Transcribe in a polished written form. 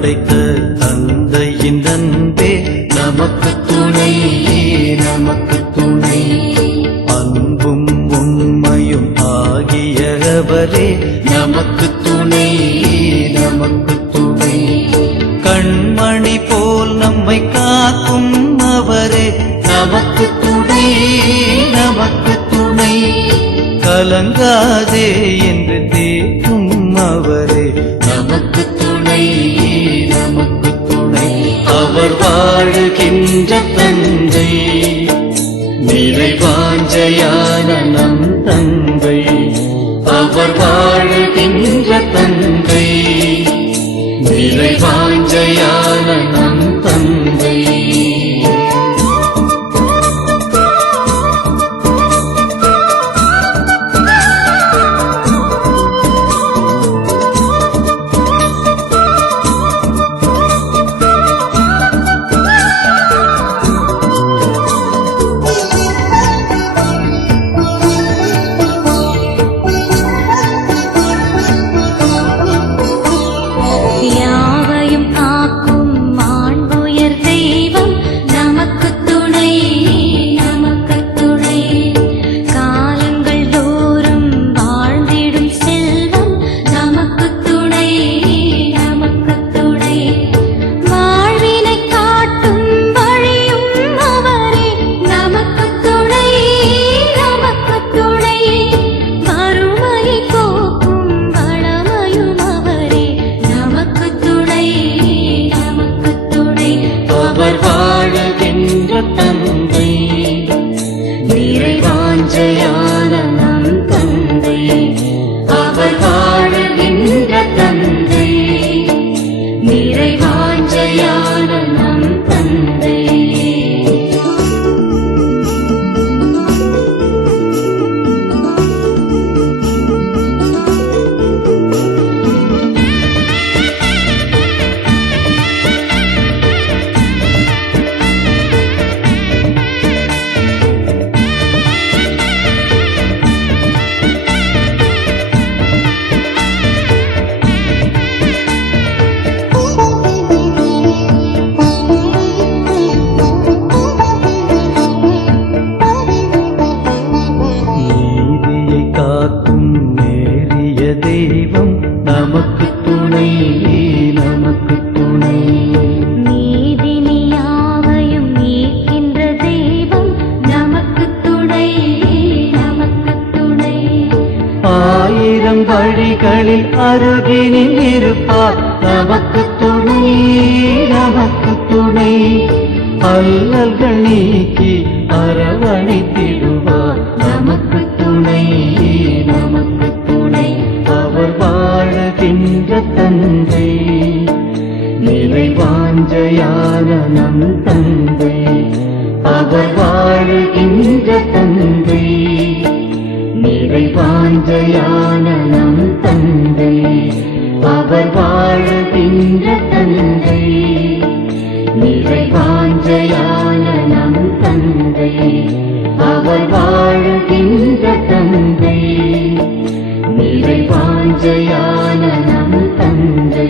படைத்த தந்தையின் அன்பே நமக்கு துணை, நமக்கு துணை. அன்பும் உண்மையும் ஆகியவரே நமக்கு துணை, நமக்கு துணை. கண்மணி போல் நம்மை காக்கும் அவரே நமக்கு துணை, நமக்கு துணை. கலங்காதே என்று தேற்றும் அவரே நமக்கு துணை, நமக்கு துணை. அவர் வாழுகின்ற தந்தை, நிறைவாஞ்சையான நம் தந்தை. அவர் வாழுகின்ற தந்தை, நிறைவாஞ்சையான நம் தந்தை. அவர் வாழுகின்ற தந்தை, நிறைவாஞ்சையான நம் தந்தை. அவர் வாழுகின்ற தந்தை, நிறைவாஞ்சையான நம் தந்தை. தெய்வம் நமக்கு துணை, நமக்கு துணை. நீதி நியாவையும் நீக்கின்ற தெய்வம் நமக்கு துணை, நமக்கு துணை. ஆயிரம் வழிகளில் அருகினில் இருப்பார் நமக்கு துணை, நமக்கு துணை. அல்லல்கள் நீக்கி அரவணைத்திடுவார் நமக்கு துணை, நமக்கு துணை. அவர் வாழுகின்ற தந்தை, நிறைவாஞ்சையான நம் தந்தை. அவர் வாழுகின்ற தந்தை, நிறைவாஞ்சையான நம் தந்தை. அவர் வாழுகின்ற தந்தை, நிறைவாஞ்சையான நம் தந்தை. அவர் வாழுகின்ற தந்தை, நிறைவாஞ்சையான நம் தந்தை.